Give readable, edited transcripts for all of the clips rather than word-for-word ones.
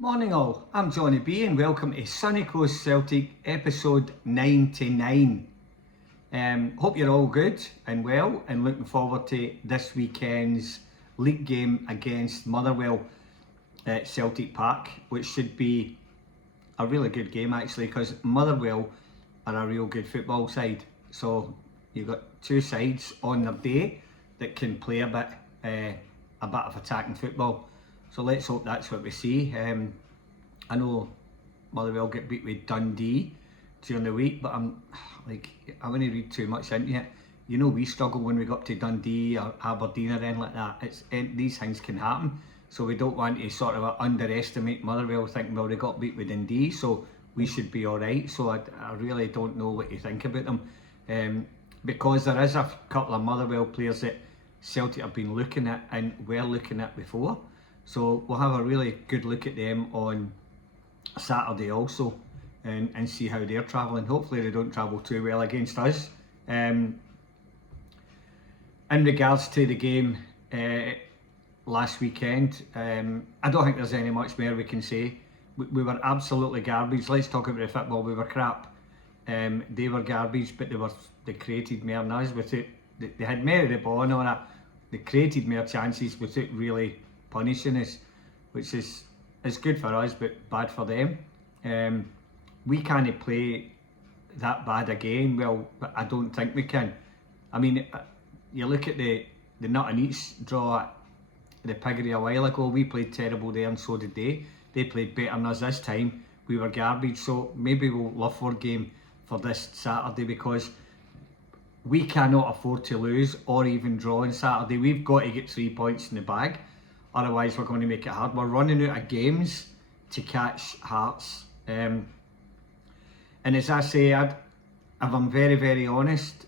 Morning all, I'm Johnny B and welcome to Sunny Coast Celtic episode 99. Hope you're all good and well and looking forward to this weekend's league game against Motherwell at Celtic Park, which should be a really good game actually because Motherwell are a real good football side. So you've got two sides on their day that can play a bit of attacking football. So let's hope that's what we see. I know Motherwell get beat with Dundee during the week, but I wouldn't read too much into it. You know, we struggle when we go up to Dundee or Aberdeen or anything like that. These things can happen, so we don't want to sort of underestimate Motherwell, thinking, well, they got beat with Dundee, so we should be all right. So I really don't know what you think about them, because there is a couple of Motherwell players that Celtic have been looking at and were looking at before. So we'll have a really good look at them on Saturday also and see how they're travelling. Hopefully they don't travel too well against us. In regards to the game last weekend, I don't think there's any much more we can say. We were absolutely garbage. Let's talk about the football. We were crap. They were garbage, but they created more than us. They had more of the ball and all that. They created more chances without really punishing us, which is good for us but bad for them. We can't play that bad again. Well, I don't think we can. I mean, you look at the Nut and Eats draw at the Piggery a while ago. We played terrible there and so did they. They played better than us this time. We were garbage, so maybe we'll love our game for this Saturday because we cannot afford to lose or even draw on Saturday. We've got to get 3 points in the bag. Otherwise, we're going to make it hard. We're running out of games to catch Hearts. And as I say, if I'm very, very honest,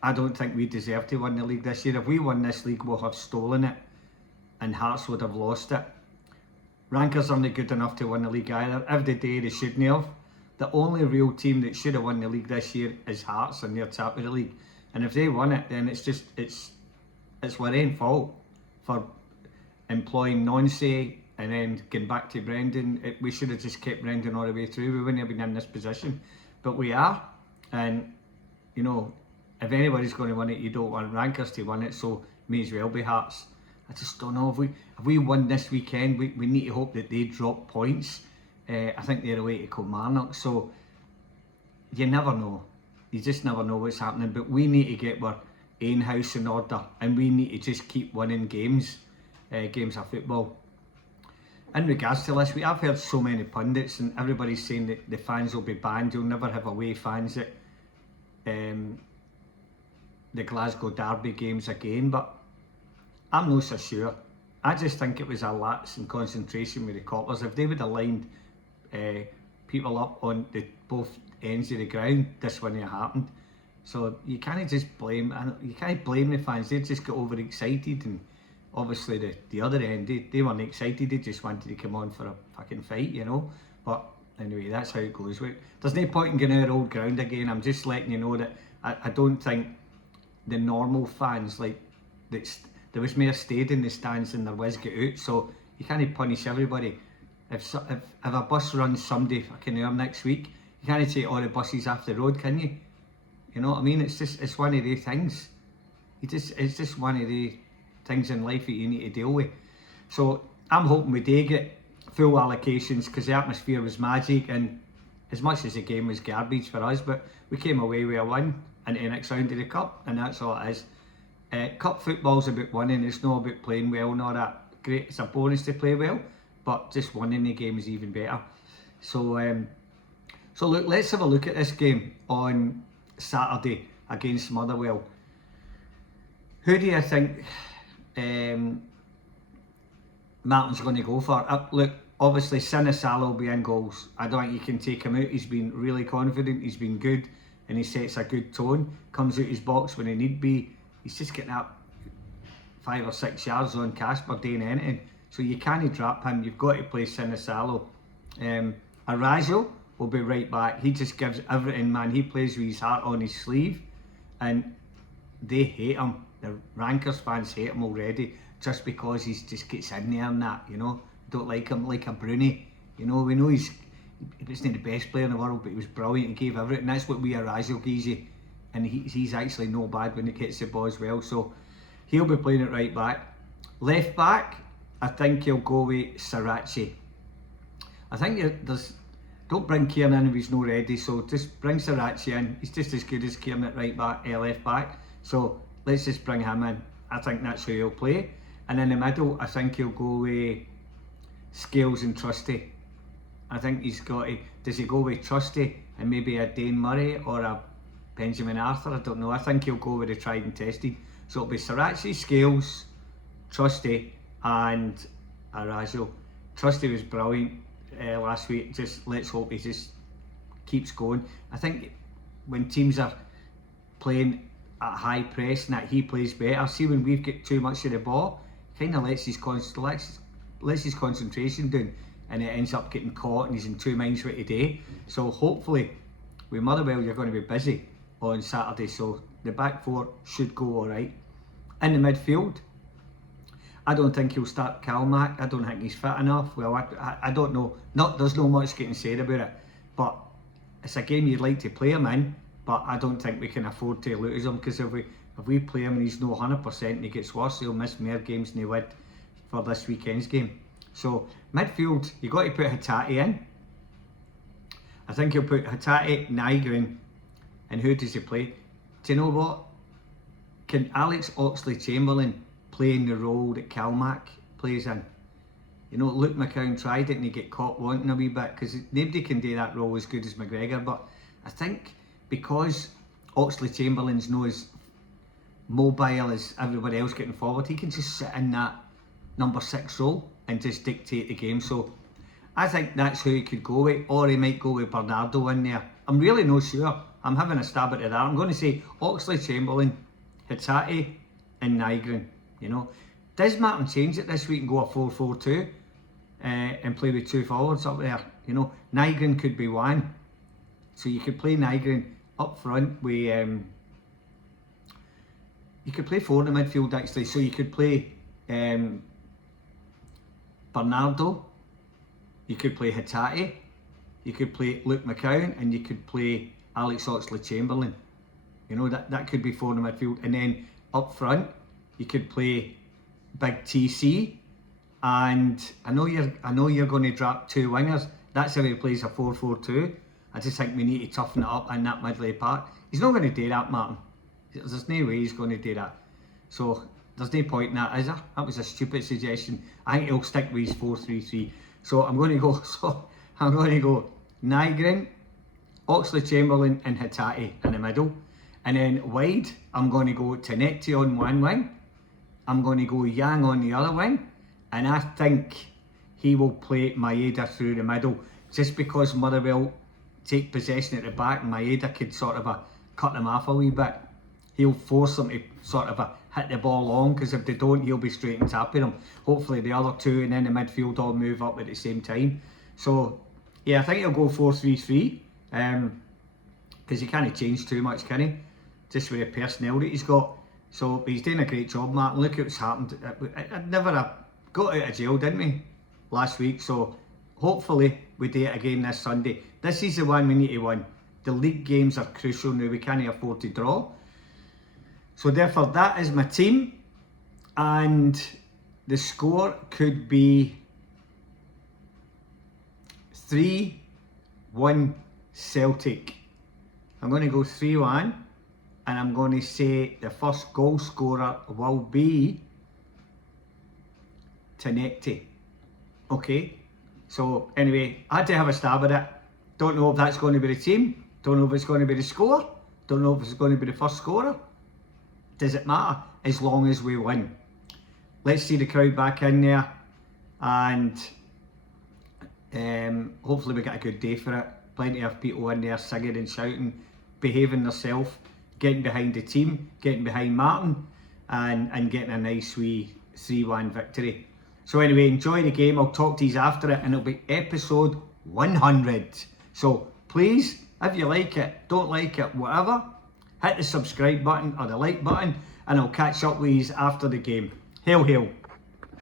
I don't think we deserve to win the league this year. If we win this league, we'll have stolen it and Hearts would have lost it. Rankers aren't good enough to win the league either. Every day they shouldn't have. The only real team that should have won the league this year is Hearts and they're top of the league. And if they won it, then it's our own fault for employing Nonce and then getting back to Brendan. We should have just kept Brendan all the way through. We wouldn't have been in this position, but we are. And you know, if anybody's going to win it, you don't want Rankers to win it, so may as well be Hearts. I just don't know if we win this weekend. We need to hope that they drop points. I think they're away to Kilmarnock, so you never know. You just never know what's happening. But we need to get our own house in order, and we need to just keep winning games of football. In regards to this week, I've heard so many pundits and everybody's saying that the fans will be banned. You'll never have away fans at the Glasgow Derby games again, but I'm not so sure. I just think it was a lapse in concentration with the coppers. If they would have lined people up on both ends of the ground, this wouldn't have happened. So you can't just blame the fans. They just got overexcited, and obviously the other end, they weren't excited. They just wanted to come on for a fucking fight, you know. But anyway, that's how it goes. There's no point in getting our old ground again. I'm just letting you know that I don't think the normal fans, like, there was more stayed in the stands than there was get out. So you can't punish everybody. If a bus runs somebody fucking hour next week, you can't take all the buses off the road, can you? You know what I mean? It's one of the things. It's just one of the things in life that you need to deal with. So I'm hoping we do get full allocations because the atmosphere was magic, and as much as the game was garbage for us, but we came away with a win into the next round of the cup, and that's all it is. Cup football's about winning. It's not about playing well and all that. Great, it's a bonus to play well, but just winning the game is even better. So look, let's have a look at this game on Saturday against Motherwell. Who do you think Martin's going to go for? Look, obviously Sinisalo will be in goals. I don't think you can take him out. He's been really confident, he's been good, and he sets a good tone. Comes out his box when he need be. He's just getting up 5 or 6 yards on Casper doing anything. So you can't drop him. You've got to play Sinisalo. Arajo will be right back. He just gives everything, man. He plays with his heart on his sleeve, and they hate him. The Rankers fans hate him already just because he just gets in there and that, you know. Don't like him like a Bruni. You know, we know he wasn't the best player in the world, but he was brilliant and gave everything. That's what we are Razil gives you. And he's actually no bad when he gets the ball as well. So he'll be playing at right back. Left back, I think he'll go with Sriracha. I think don't bring Kieran in if he's not ready, so just bring Sriracha in. He's just as good as Kieran at right back, left back. So let's just bring him in. I think that's who he'll play. And in the middle, I think he'll go with Scales and Trusty. I think he's got to. Does he go with Trusty and maybe a Dane Murray or a Benjamin Arthur? I don't know. I think he'll go with the tried and tested. So it'll be Sriracha, Scales, Trusty, and Razil. Trusty was brilliant last week. Just let's hope he just keeps going. I think when teams are playing at high press and that he plays better. See, when we've got too much of the ball, kind of lets his concentration down, and it ends up getting caught and he's in two minds for today. So hopefully with Motherwell you're going to be busy on Saturday, so the back four should go alright. In the midfield, I don't think he'll start Calmac. I don't think he's fit enough. Well, I don't know. There's no much getting said about it, but it's a game you'd like to play him in, but I don't think we can afford to lose him, because if we play him and he's no 100% and he gets worse, he'll miss more games than he would for this weekend's game. So midfield, you've got to put Hatate in. I think he'll put Hatate, Nygren, and who does he play? Do you know what? Can Alex Oxlade-Chamberlain play in the role that Calmac plays in? You know, Luke McCown tried it and he get caught wanting a wee bit, because nobody can do that role as good as McGregor. But I think because Oxlade-Chamberlain's not as mobile as everybody else getting forward, he can just sit in that number 6 role and just dictate the game. So I think that's who he could go with, or he might go with Bernardo in there. I'm really not sure. I'm having a stab at that. I'm going to say Oxlade-Chamberlain, Hatate and Nygren. You know, does Martin change it this week and go a 4-4-2 and play with 2 forwards up there? You know, Nygren could be one, so you could play Nygren up front with you could play 4 in the midfield actually. So you could play Bernardo, you could play Hatate, you could play Luke McCown, and you could play Alex Oxlade-Chamberlain. You know, that could be 4 in the midfield, and then up front you could play Big TC, and I know you're going to drop 2 wingers. That's how he plays a 4-4-2. I just think we need to toughen it up in that middle part. He's not going to do that, Martin. There's no way he's going to do that. So there's no point in that, is there? That was a stupid suggestion. I think he'll stick with his 4-3-3. So I'm going to go Nygren, Oxlade-Chamberlain and Hatate in the middle. And then wide, I'm going to go Tenecti on one wing. I'm going to go Yang on the other wing. And I think he will play Maeda through the middle, just because Motherwell take possession at the back and Maeda could sort of cut them off a wee bit. He'll force them to sort of hit the ball long, because if they don't, he'll be straight on top of them. Hopefully the other 2 and then the midfield all move up at the same time. So yeah, I think he'll go 4-3-3, because he can't change too much, can he? Just with the personnel that he's got. So he's doing a great job, Martin. Look at what's happened. I'd never got out of jail, didn't we, last week? So hopefully we do it again this Sunday. This is the one we need to win. The league games are crucial now. We can't afford to draw. So therefore, that is my team, and the score could be 3-1 Celtic. I'm going to go 3-1, and I'm going to say the first goal scorer will be Tenecti. Okay, so anyway, I had to have a stab at it. Don't know if that's going to be the team, don't know if it's going to be the score, don't know if it's going to be the first scorer. Does it matter as long as we win? Let's see the crowd back in there, and hopefully we get a good day for it. Plenty of people in there singing and shouting, behaving themselves, getting behind the team, getting behind Martin, and getting a nice wee 3-1 victory. So anyway, enjoy the game. I'll talk to you after it, and it'll be episode 100. So please, if you like it, don't like it, whatever, hit the subscribe button or the like button, and I'll catch up with you after the game. Hail, hail.